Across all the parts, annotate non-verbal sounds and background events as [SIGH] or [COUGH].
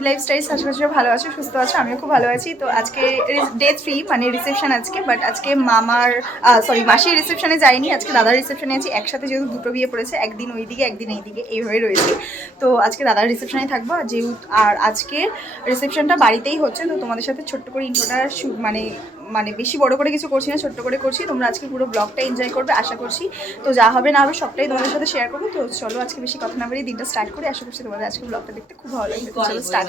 প্রীতি lifestyle আশেপাশে ভালো আছো, সুস্থ আছো, আমিও খুব ভালো আছি। তো আজকে ডে থ্রি মানে রিসেপশন আজকে বাট আজকে মামার সরি মাসির রিসেপশনে যাইনি, আজকে দাদার রিসেপশনে আছি। একসাথে যেহেতু দুটো বিয়ে পড়েছে, একদিন ওই দিকে একদিন এইদিকে, এইভাবে রয়েছে। তো আজকে দাদার রিসেপশনে থাকব, আর যেহেতু আর আজকে রিসেপশনটা বাড়িতেই হচ্ছে, তো তোমাদের সাথে ছোট্ট করে ইন্ট্রোটা মানে মানে বেশি বড় করে কিছু করছি না, ছোট্ট করে করছি। তোমরা আজকে পুরো ব্লগটা এনজয় করবে, আশা করছি। তো যা হবে না হবে, সবটাই তোমাদের সাথে শেয়ার করব। তো চলো আজকে বেশি কথা না বাড়িয়ে দিনটা স্টার্ট করে। আশা করছি তোমাদের আজকে ব্লগটা দেখতে খুব ভালো লাগবে। চলো স্টার্ট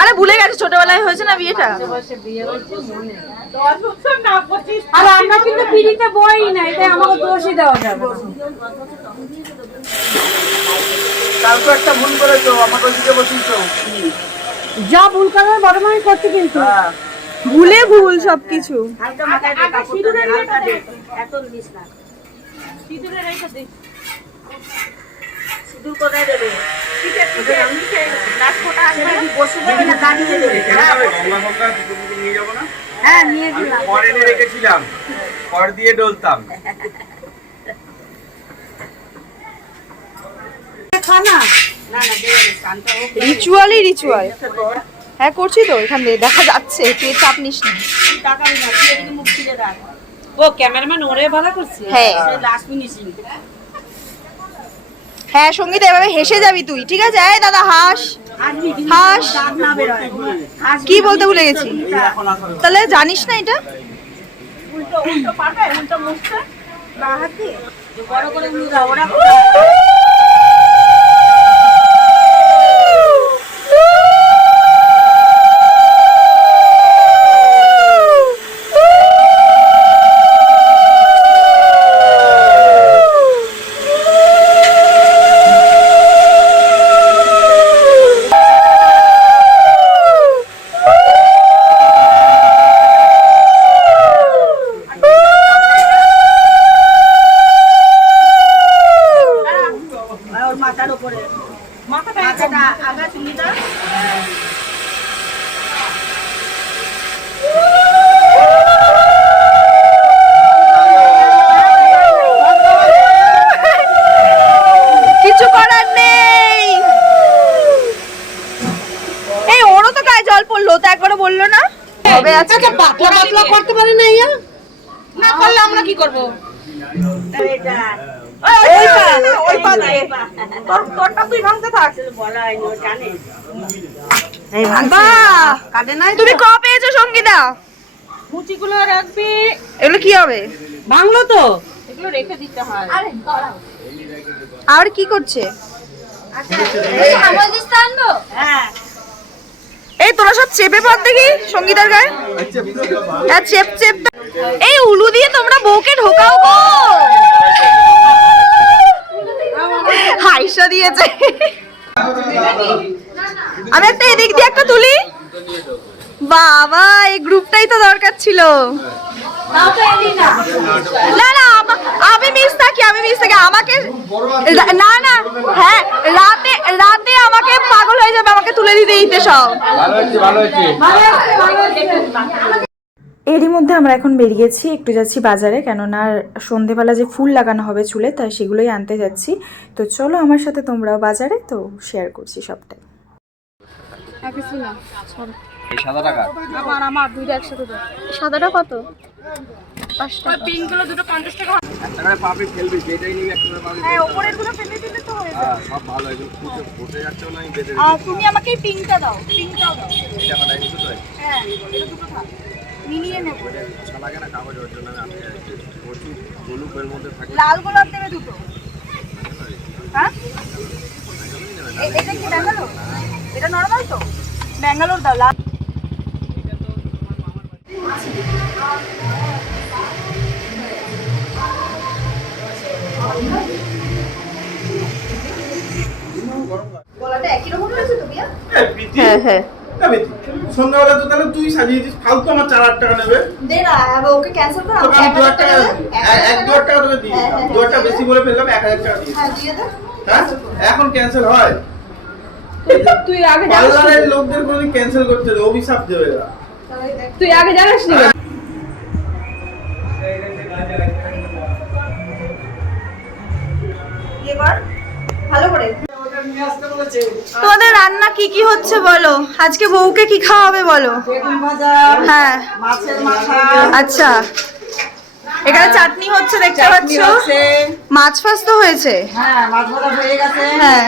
আরে ভুলে গেছে ছোটবেলায় হয়েছে না বিয়েটা আর আমরা কিন্তু পিড়িতে বই না এটা আমাকে দোষই দেওয়া যাবে না। কালকে একটা ভুল করেছ আমাকে দিকে বসিয়েছো যা ভুল করবে বড় মামি করছে কিন্তু হ্যাঁ ভুলে ভুল সবকিছু সিঁদুরের দে। দে। কোথায় দেবে? হ্যাঁ, নিয়ে রেখেছিলাম। খড় দিয়ে ডলতাম। রিচুয়ালই রিচুয়াল। হ্যাঁ করছি তো এখান দিয়ে দেখা যাচ্ছে তুই চাপ নিস না। ও ক্যামেরাম্যান ওরে ভালো করছে? হ্যাঁ। লাস্ট ফিনিশিং হ্যাঁ সংগীত এভাবে হেসে যাবি তুই ঠিক আছে? এই দাদা হাস। হাস। কি বলতে ভুলে গেছি? তাহলে জানিস না এটা? উল্টো উল্টো পারবে? উল্টো মুখটা? বা বড় করে উল্টো দাও। আজকে পাতলা পাতলা করতে পারে না ইয়া? না করলে আমরা কি করব? তুমি ক পেয়েছ সঙ্গীতা মুচিগুলো রাখবি। এগুলো কি হবে? ভাঙলো তো। এগুলো রেখে দিতে হয়। আর কি করছে? তোরা সব চেপে পর দেখি, সঙ্গীতার গায়ে। চেপ চেপ এই উলু দিয়ে তোমরা বউকে ঢোকাও গো। হাইসা দিয়েছে। আমি একটা এদিক দিয়ে একটা তুলি। বাবা, এই গ্রুপটাই তো দরকার ছিল। না না আমি মিস থাকি আমি মিস থাকি। আমাকে না না হ্যাঁ রাতে রাতে আমাকে পাগল হয়ে যাবে আমাকে তুলে দিতে দিতে সব। এরই মধ্যে আমরা এখন বেরিয়েছি একটু যাচ্ছি বাজারে কেননা সন্ধেবেলা যে ফুল লাগানো হবে চুলে তাই সেগুলোই আনতে যাচ্ছি। তো চলো আমার সাথে তোমরাও বাজারে তো শেয়ার করছি সবটাই। এই সাদা টাকা? আমার আমার দুইটা একসাথে দাও। সাদাটা কত? পাঁচটা পিঙ্কগুলো দুটো পঞ্চাশ টাকা একটা করে পাপড়ি ফেলবি যেটাই নিবি একটা করে পাপড়ি হ্যাঁ ওপরেরগুলো ফেলে দিলে তো হয়ে হ্যাঁ সব ভালো এগুলো ফুটে ফুটে যাচ্ছেও না আমি বেঁধে আর তুমি আমাকে এই পিঙ্কটা দাও পিঙ্কটাও দাও। হ্যাঁ এটা দুটো থাক। মিলিয়ে নেব। লাগে না কাগজ ওর জন্য আমি প্রচুর হলুদ এর মধ্যে থাকে। লাল গোলাপ দেবে দুটো। হ্যাঁ এ- এটা কি ব্যাঙ্গালোর? এটা নর্মাল তো? ব্যাঙ্গালোর দাও লাল গলাটা একই রকম হয়েছে তো বিয়া সন্ধ্যাবেলা তো তাহলে তুই সাজিয়ে ফালতু আমার চার হাজার টাকা নেবে। দে না এবার ওকে ক্যান্সেল কর আমি দু হাজার হাজার টাকা টাকা এক এক দু হাজার টাকা তোকে দিয়ে হ্যাঁ, হ্যাঁ, দু হাজার হ্যাঁ। বেশি বলে ফেললাম এক হাজার টাকা দিয়ে। হ্যাঁ দিয়ে দে। হ্যাঁ এখন ক্যান্সেল হয়। তুই আগে পার্লারের লোকদের কোনোদিন ক্যান্সেল করতে দেবে অভিশাপ দেবে তুই আগে জানিস নি। ইয়ে ভালো করে। তোমাদের রান্না কি কি হচ্ছে বলো? আজকে বউকে কি খাওয়াবে বলো? হ্যাঁ। আচ্ছা। এখানে চাটনি হচ্ছে দেখতে পাচ্ছ? মাছ ফাছ তো হয়েছে? হ্যাঁ মাছ ভাজা হয়ে গেছে। হ্যাঁ।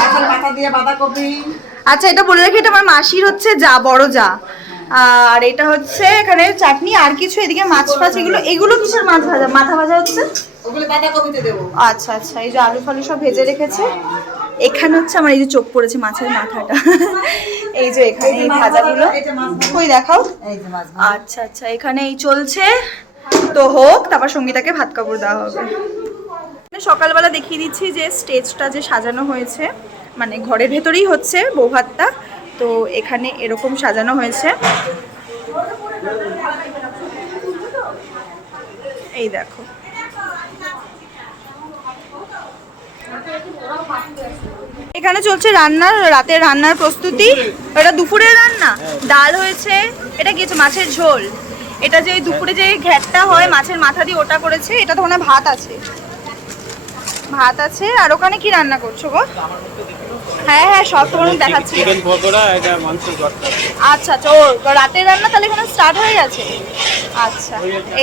মাছের মাথা দিয়ে বাঁধাকপি। আচ্ছা এটা বলে রাখি এটা আমার মাসির হচ্ছে যা বড় যা। আর এটা হচ্ছে এখানে চাটনি আর কিছু এদিকে মাছ ফাছ এগুলো এগুলো কিসের মাছ ভাজা? মাথা ভাজা হচ্ছে? আচ্ছা আচ্ছা। এই যে আলু ফালু সব ভেজে রেখেছে। এখানে হচ্ছে আমার এই যে চোখ পড়েছে মাছের মাথাটা। এই যে এখানে এই ভাজাগুলো। কই দেখাও? এই যে মাছ আচ্ছা আচ্ছা এখানে এই চলছে। তো হোক তারপর সঙ্গীতাকে ভাত কাপড় দেওয়া হবে। মানে সকালবেলা দেখিয়ে দিচ্ছি যে স্টেজটা যে সাজানো হয়েছে মানে ঘরের ভেতরেই হচ্ছে বৌভাতটা তো এখানে এরকম সাজানো হয়েছে। এই দেখো। এখানে চলছে রান্নার রাতের রান্নার প্রস্তুতি। এটা দুপুরের রান্না। ডাল হয়েছে এটা কি মাছের ঝোল? এটা যে দুপুরে যে ঘ্যাটটা হয় মাছের মাথা দিয়ে ওটা করেছে এটা তো ভাত আছে। ভাত আছে আর ওখানে কি রান্না করছ গো? হ্যাঁ হ্যাঁ সব তোমার দেখাচ্ছি। চিকেন পকোড়া এটা মাংসের ভর্তা। আচ্ছা আচ্ছা ও রাতের রান্না তাহলে এখানে স্টার্ট হয়ে গেছে? আচ্ছা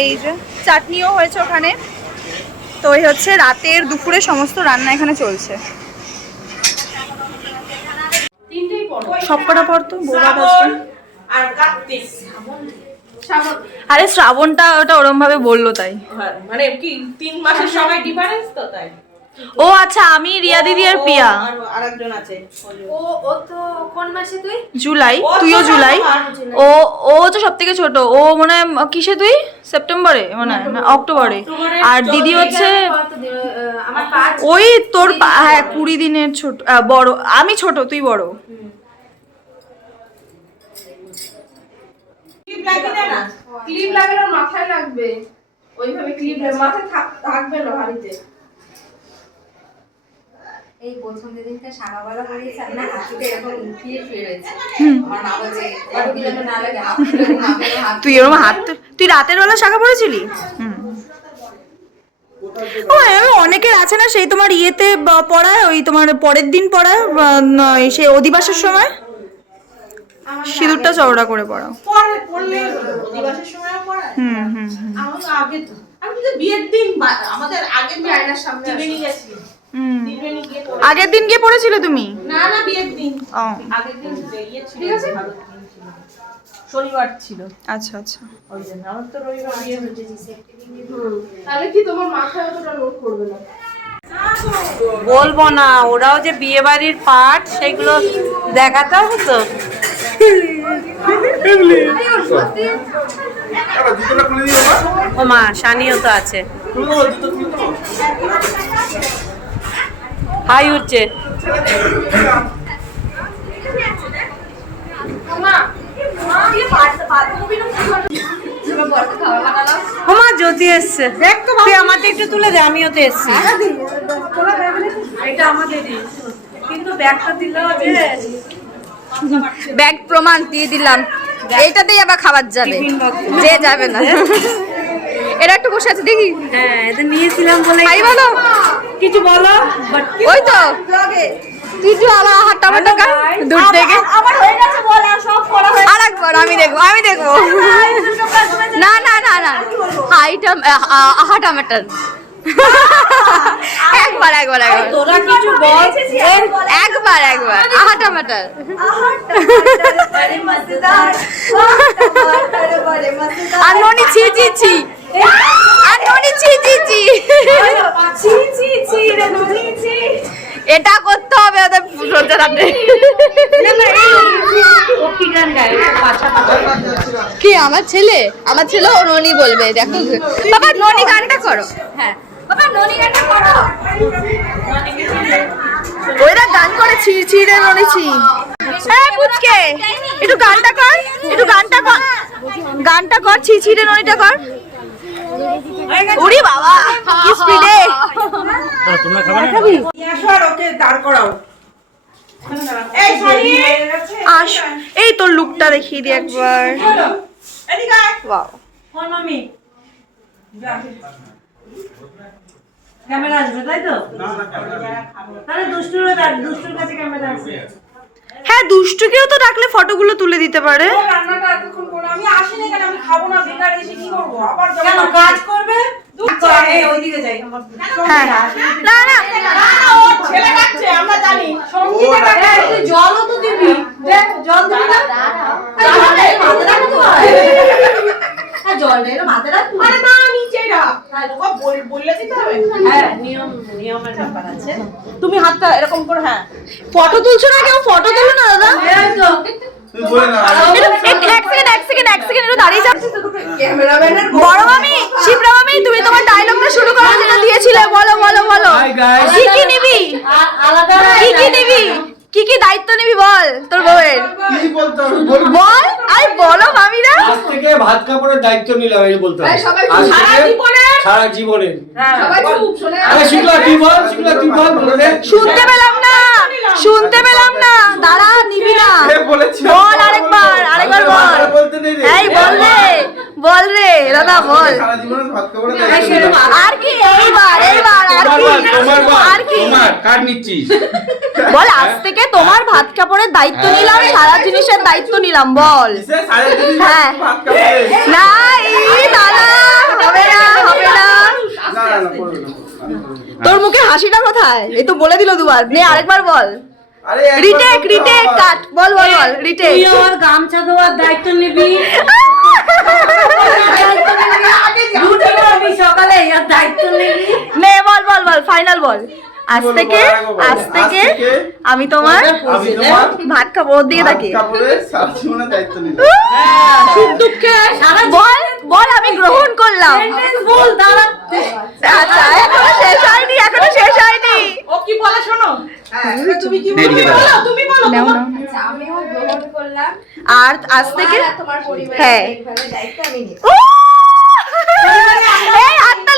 এই যে চাটনিও হয়েছে ওখানে। তো এই হচ্ছে রাতের দুপুরে সমস্ত রান্না এখানে চলছে। সব কটা পর তো আর কার্তিক আরে শ্রাবণটা ওটা ওরম ভাবে বলল তাই। হ্যাঁ, মানে কি তিন মাসের সময় ডিফারেন্স তো তাই? ও আচ্ছা আমি রিয়া দিদি আর প্রিয়া। আরেকজন আছে ও ও তো কোন মাসে তুই? জুলাই তুইও জুলাই। ও ও তো সব থেকে ছোট। ও মনে হয় কিসে তুই? সেপ্টেম্বরে মনে হয় না অক্টোবরে। আর দিদি হচ্ছে ওই তোর হ্যাঁ কুড়ি দিনের ছোট বড়। আমি ছোট তুই বড়। ক্লিপ লাগিয়ে না। ক্লিপ মাথায় লাগবে। ওইভাবে ক্লিপ মাথায় থাকবে না হাড়িতে। এই প্রথম সারাবেলা করিয়েছে না হাঁটুতে এরকম উঠিয়ে রয়েছে আমার মা বলছে কি যেন না লাগে তুই ওরম হাত তুই রাতের বেলা শাখা পড়েছিলি? হুম। ও অনেকের আছে না সেই তোমার ইয়েতে পড়ায় ওই তোমার পরের দিন পড়ায় সে অধিবাসের সময়? সিঁদুরটা চওড়া করে পড়াও। পরে পড়লে দিবসের সময় পড়ায় হুম হুম হুম। আগে তো আমি তো বিয়ের দিন আমাদের আয়নার সামনে ত্রিবেণী গেছি পড়ে- আগের দিন গিয়ে পড়েছিলে তুমি? না না বিয়ের দিন। ও। আগের দিন ছিল ভারত শনিবার ছিল। আচ্ছা আচ্ছা। ওই জন্য আমার তো রবিবার বিয়ে হয়েছে। তাহলে কি তোমার মাথায় অতটা লোড করবে না? বলব না ওরাও যে বিয়ে বাড়ির পার্ট সেগুলো দেখাতে হবে তো? ও মা সানিও তো আছে। হাই উঠছে। ও মা জ্যোতি এসছে। তুই আমারটা একটু তুলে দে আমিও তো এসছি। এটা আমাদেরই। কিন্তু ব্যাগটা দিল যে ব্যাগ প্রমাণ দিয়ে দিলাম। এইটাতেই আবার খাবার যাবে। যে যাবে না। এরা একটু বসে আছে দেখি। হ্যাঁ এটা নিয়েছিলাম বলে খাই বলো। কিছু বলো ওই তো। হাতটা আমাটা কাট দূর থেকে। আমার হয়ে গেছে বলা সব করা হয়ে আর একবার আমি দেখব আমি দেখব। না না না না হাইটা আহাটা মাটন একবার একবার একবার। তোরা কিছু বল। একবার একবার আহাটা মাটন আর ননি ছি ছি ছি। আর ননি ছি ছি ছি। এটা করতে হবে ওদের সন্ধ্যে রাতে কি আমার ছেলে? আমার ছেলে ও ননি বলবে দেখো। বাবা ননি গানটা করো। হ্যাঁ। বাবা ওইরা গান করে ছিড় ছিড়ে নড়েছি হ্যাঁ পুচকে একটু গানটা কর একটু গানটা কর। গানটা কর ছি ছি রে ননিটা কর। ওরে বাবা কি স্পিডে আস এই তোর লুকটা দেখিয়ে দি একবার। Wow. ক্যামেরা আসবে তাই তো? তাহলে দুষ্টুর দুষ্টুর কাছে ক্যামেরা আসবে। হ্যাঁ দুষ্টুকেও তো ডাকলে ফটোগুলো তুলে দিতে পারে। রান্নাটা এতক্ষণ করে আমি আসিনি কেন আমি খাব না বেকার এসে কি করব? আবার কেন কাজ করবে? আচ্ছা, এই ওইদিকে যাই। হ্যাঁ। না না না, ও ছেলে ডাকছে আমরা জানি। সঙ্গীতা ডাকছে। তুই জলও তো দিবি। জল দিবি না? জল নেই, মাথায় রাখতে হয়। হ্যাঁ, জল নেই, এটা মাথায় রাখতে হয়। আরে না নিচে ডাক ও বল- বললে দিতে হবে? হ্যাঁ, নিয়ম নিয়মের ব্যাপার আছে। তুমি হাতটা এরকম করে হ্যাঁ। ফটো তুলছো না কেউ? ফটো তুলো না দাদা। এই তো, তুই বলে না একটু- এক এক সেকেন্ড এক সেকেন্ড এক সেকেন্ড একটু দাঁড়িয়ে যাও। বড় মামি শিবরা মামি তুমি তোমার ডায়লগটা শুরু করো যেটা দিয়েছিলে। বলো বলো বলো। কি কি নিবি? আলাদা কি কি নিবি? কি কি দায়িত্ব নিবি বল তোর বউয়ের? কি বলতে হবে? বল। আই বলো মামিরা। আজ থেকে ভাত কাপড়ের দায়িত্ব নিলাম এই বলতে হবে। সারা থেকে জীবনে? সারা জীবনে সবাই চুপ শোনে। আরে শুক্লা তুই বল? শুক্লা তুই বল? বলে শুনতে পেলাম না শুনতে পেলাম না। দাঁড়া নিবি না। কে বলেছে? বল আরেকবার আরেকবার বল। বলতে নেই রে। এই বল রে বল রে দাদা বল। আর কি? এইবার আর কি? আর কার নিচ্ছিস? বল আজ থেকে তোমার ভাত কাপড়ের দায়িত্ব নিলাম সারা জিনিসের দায়িত্ব নিলাম বল। হ্যাঁ। না দাদা হবে না হবে না। তোর মুখে হাসিটা কোথায়? এই তো বলে দিল দুবার। নে আরেকবার বল। রিটেক রিটেক কাট বল বল বল রিটেক তুই আমার গামছা ধোয়ার দায়িত্ব নিবি? [LAUGHS] সকালে দায়িত্ব নিবি? নে বল বল বল ফাইনাল বল। আজ থেকে। আজ থেকে আমি তোমার ভাত খাব ওর দিকে ভাত তাকে কাপড়ের সারা জীবনের দায়িত্ব নিলাম। সুখ দুঃখে বল বল আমি গ্রহণ করলাম। বল দাঁড়া। আচ্ছা এখনও শেষ হয়নি এখনও শেষ হয়নি। ও কি বলে শোনো? তুমি কি এদিকে দাও। বলো তুমি বলো নাও তোমার- নাও। আমিও গ্রহণ করলাম। আর আজ থেকে হ্যাঁ।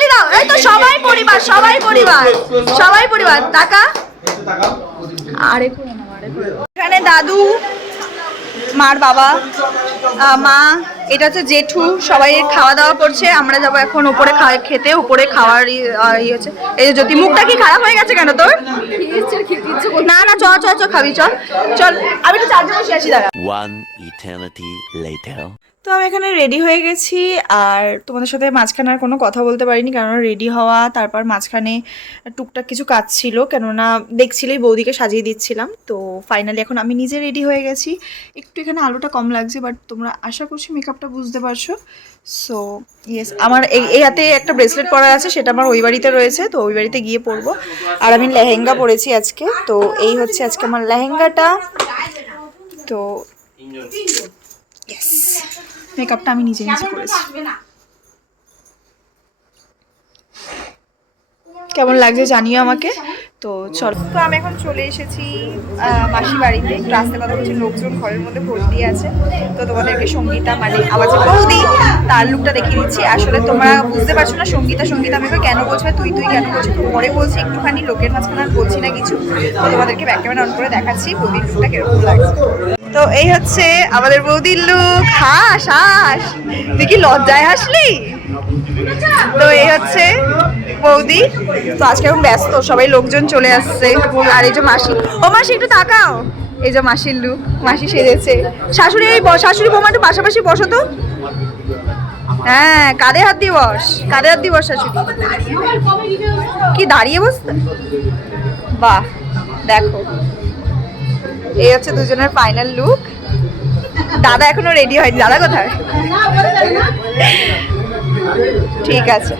এই দাও। এই তো সবাই পরিবার সবাই পরিবার সবাই পরিবার। টাকা? আরে। এখানে দাদু, মার বাবা মা, এটা হচ্ছে জেঠু, সবাই খাওয়া দাওয়া করছে। আমরা যাব এখন উপরে খেতে, উপরে খাওয়ার ইয়ে হচ্ছে। এই যে জ্যোতি, মুখটা কি খারাপ হয়ে গেছে কেন তোর? না না, চ চ চ, খাবি চল চল, আমি একটু চার্জে বসে আসি দাঁড়া. তো আমি এখানে রেডি হয়ে গেছি, আর তোমাদের সাথে মাঝখানে আর কোনো কথা বলতে পারিনি কেননা রেডি হওয়া, তারপর মাঝখানে টুকটাক কিছু কাজ ছিল, কেননা দেখছিলেই বৌদিকে সাজিয়ে দিচ্ছিলাম, তো ফাইনালি এখন আমি নিজে রেডি হয়ে গেছি। একটু এখানে আলোটা কম লাগছে বাট তোমরা আশা করছি মেকআপটা বুঝতে পারছ। সো ইয়েস আমার এই হাতে একটা ব্রেসলেট পরা আছে, সেটা আমার ওই বাড়িতে রয়েছে, তো ওই বাড়িতে গিয়ে পরবো। আর আমি লেহেঙ্গা পরেছি আজকে, তো এই হচ্ছে আজকে আমার লেহেঙ্গাটা। তো ইয়েস মেকআপটা আমি নিজে নিজে করেছি। কেমন লাগছে জানিও আমাকে। তো চল। তো আমি এখন চলে এসেছি মাসি বাড়িতে। একটু আসতে কথা বলছি লোকজন ঘরের মধ্যে ভর্তি আছে। তো তোমাদেরকে সঙ্গীতা মানে আমার যে বৌদি তার লুকটা দেখিয়ে দিচ্ছি। আসলে তোমরা বুঝতে পারছ না সঙ্গীতা সঙ্গীতা আমাকে কেন বলছো তুই তুই কেন বলছো পরে বলছি একটুখানি লোকের মাঝখানে আর বলছি না কিছু। তো তোমাদেরকে ব্যাক ক্যামেরা অন করে দেখাচ্ছি বৌদির লুকটা কীরকম লাগছে। তো এই হচ্ছে আমাদের বৌদির লুক হাস হাস। তুই কি লজ্জায় হাসলি? তো এই হচ্ছে বৌদি। তো আজকে এখন ব্যস্ত, সবাই লোকজন চলে আসছে। আর এই যে মাসি। ও মাসি, একটু তাকাও। এই যে মাসির লুক মাসি সেজেছে। শাশুড়ি, এই শাশুড়ি বৌমা একটু পাশাপাশি বসো তো। হ্যাঁ কাদের হাত দিয়ে বস। কাঁধে হাত দিয়ে বস, শাশুড়ি। কি দাঁড়িয়ে বসতে? বাহ, দেখো। এই হচ্ছে দুজনের ফাইনাল লুক দাদা এখনও রেডি হয়নি। দাদা কোথায়? ঠিক আছে।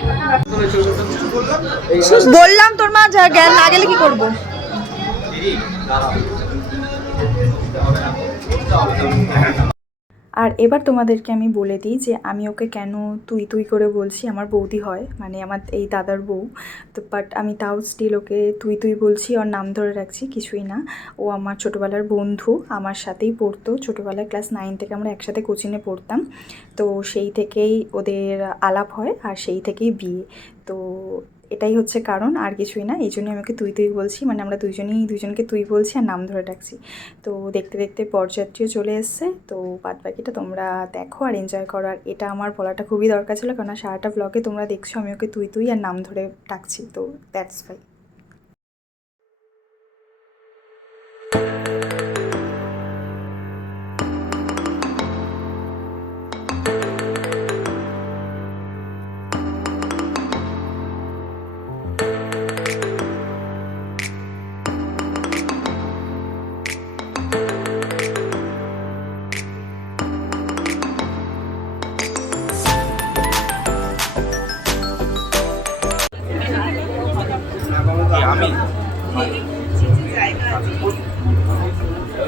বললাম তোর মা যা জ্ঞান না গেলে কি করব? আর এবার তোমাদেরকে আমি বলে দিই যে আমি ওকে কেন তুই তুই করে বলছি, আমার বৌদি হয় মানে আমার এই দাদার বউ। তো বাট আমি তাও স্টিল ওকে তুই তুই বলছি, ওর নাম ধরে রাখছি, কিছুই না। ও আমার ছোটোবেলার বন্ধু, আমার সাথেই পড়তো। ছোটোবেলায় ক্লাস নাইন থেকে আমরা একসাথে কোচিংয়ে পড়তাম। তো সেই থেকেই ওদের আলাপ হয়, আর সেই থেকেই বিয়ে। তো এটাই হচ্ছে কারণ, আর কিছুই না। এই জন্য আমাকে তুই তুই বলছি। মানে আমরা দুজনেই দুজনকে তুই বলছি আর নাম ধরে ডাকছি। তো দেখতে দেখতে পর্যায়টিও চলে এসছে। তো বাদ বাকিটা তোমরা দেখো আর এনজয় করো। আর এটা আমার বলাটা খুবই দরকার ছিল। কারণ সারাটা ব্লগে তোমরা দেখছ, আমি ওকে তুই তুই আর নাম ধরে ডাকছি। তো দ্যাটস ফাই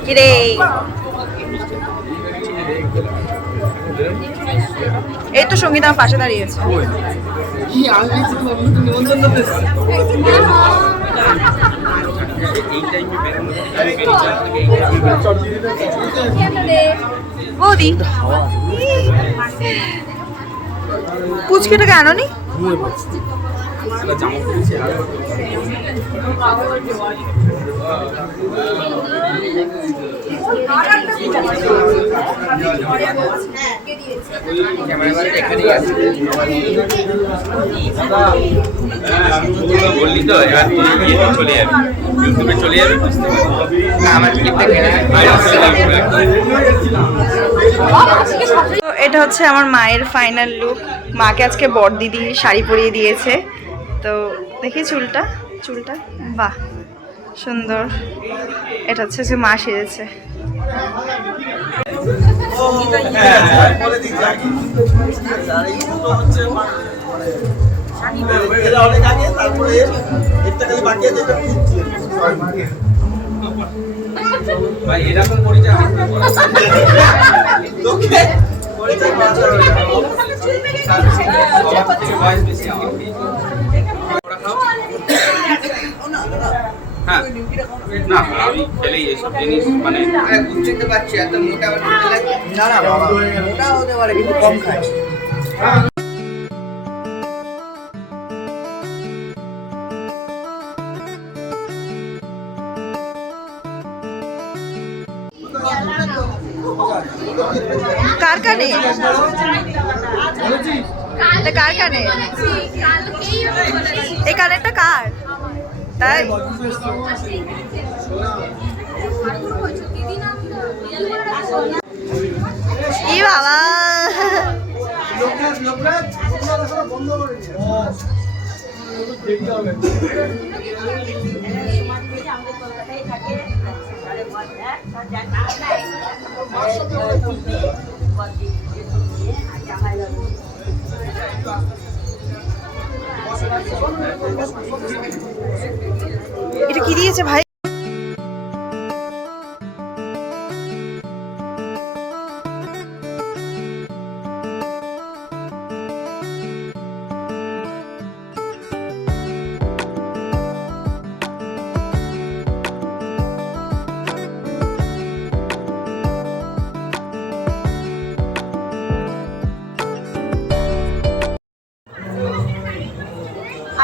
কিরে? এই তো সঙ্গীতা আমার পাশে দাঁড়িয়েছে। বৌদি পুচকিটাকে আনোনি? বললি তো এবার তুই ইয়েতে চলে যাবি। ইউটিউবে চলে যাবি বুঝতে পারবি। আমার ক্লিপটা কেনা এটা হচ্ছে আমার মায়ের ফাইনাল লুক মাকে আজকে বর দিদি শাড়ি পরিয়ে দিয়েছে। তো দেখি চুলটা? চুলটা? বাহ সুন্দর। এটা হচ্ছে যে মা সেজেছে। ভাই এরকম পরিচয় বয়স বেশি আমার হ্যাঁ না আমি জিনিস মানে বুঝতে পারছি এত মোটা না না মোটা হতে পারে কিন্তু কম খায়। কার কানে? এটা কার কানে? এই কানেরটা কার? তাই? ই বাবা। এটা কি দিয়েছে ভাই?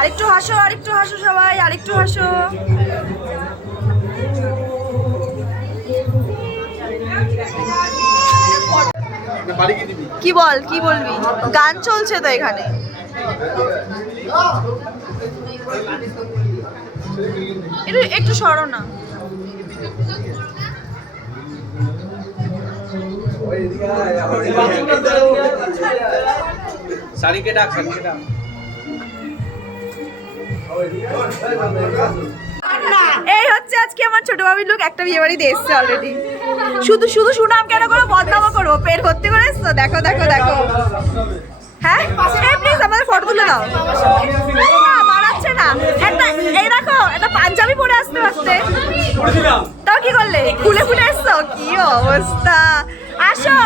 আরেকটু হাসো আরেকটু হাসো সবাই, আরেকটু হাসো। কি বল, কি বলবি? গান চলছে তো এখানে। একটু একটু সরো না। শাড়িকে ডাক শাড়িকে ডাক। এই হচ্ছে আজকে আমার ছোট ভাবির লোক একটা বিয়ে বাড়িতে এসছে অলরেডি শুধু শুধু সুনাম কেন করে বদনামও করব। পেট ভর্তি করে এসছো? দেখো দেখো দেখো। হ্যাঁ? প্লিজ আমাদের ফটো তুলে দাও। না মারাচ্ছে না। একটা, এই দেখো, একটা পাঞ্জাবি পরে আসতে আসতে। তাও কি করলে? খুলে খুলে এসছো? কি অবস্থা? আসো।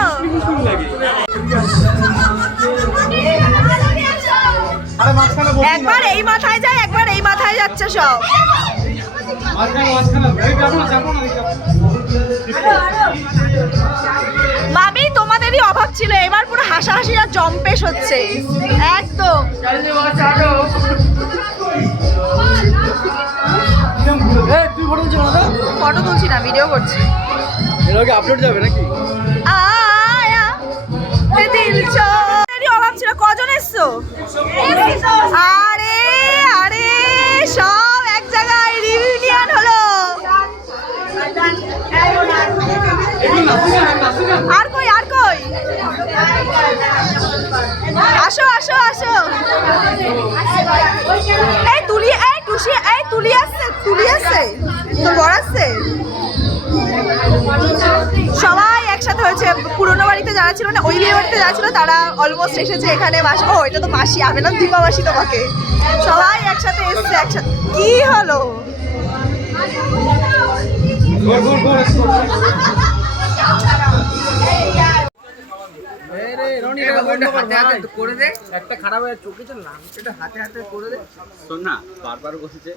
একবার এই মাথায় যায় একবার এই মাথায় যাচ্ছে সব। মামি তোমাদেরই অভাব ছিল এবার পুরো হাসাহাসি আর জম্পেশ হচ্ছে। একদম। ফটো তুলছি না ভিডিও করছি। আপলোড যাবে নাকি? আয়া দিল ছিল কজন এসছো? আরে আরে, সব এক জায়গায় রিউনিয়ন হলো। আর কই আর কই? আসো আসো আসো। এই তুলি, এই টুসি, এই তুলি আসছে তুলি আসছে, তোর বর আসছে? সবাই একসাথে হয়েছে। পুরোনো বাড়িতে যারা ছিল না, ওই বিয়ে বাড়িতে যারা ছিল, তারা অলমোস্ট এসেছে এখানে মাস ও, এটা তো মাসি, আমি না দীপা মাসি তোমাকে। সবাই একসাথে এসছে, একসাথে। কি হলো? শোন না, বারবার বসেছে।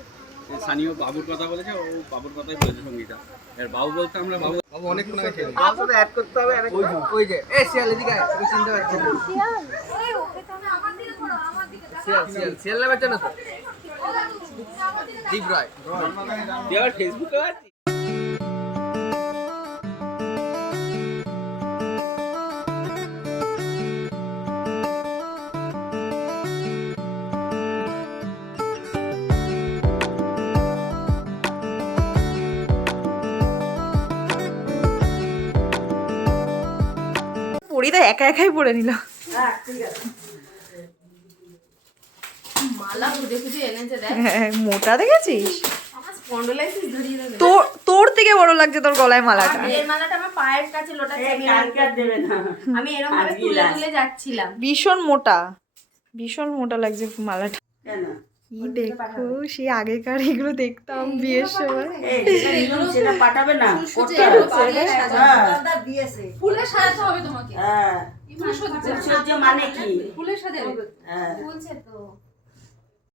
স্থানীয় বাবুর কথা বলেছে, ও বাবুর কথাই বলেছে সঙ্গীতা এর বাবু বলতে আমরা বাবু বাবু অনেক আগে খেলে বাবু সাথে অ্যাড করতে হবে ওই যে ওই যে। এই শিয়াল এদিকে আয় তুমি চিনতে পারছ। না শিয়াল। শিয়াল শিয়াল। না বাচ্চা না তো। দীপ রায় তুই আবার ফেসবুকে আছিস পড়ি একা একাই পড়ে নিল। দেখ। হ্যাঁ, মোটা দেখেছিস? তোর তোর থেকে বড় লাগছে তোর গলায় মালাটা। এই মালাটা আমার পায়ের কাছে লোটাচ্ছে আমি আমি এরকম ভাবে তুলে তুলে যাচ্ছিলাম। ভীষণ মোটা। ভীষণ মোটা লাগছে মালাটা। কি দেখো সে আগেকার এগুলো দেখতাম বিয়ের সময়। সেটা পাঠাবে। না ফুলে সাজাতে হবে তোমাকে। হ্যাঁ। ফুলে মানে কি? ফুলে সাজাবে হ্যাঁ। তো।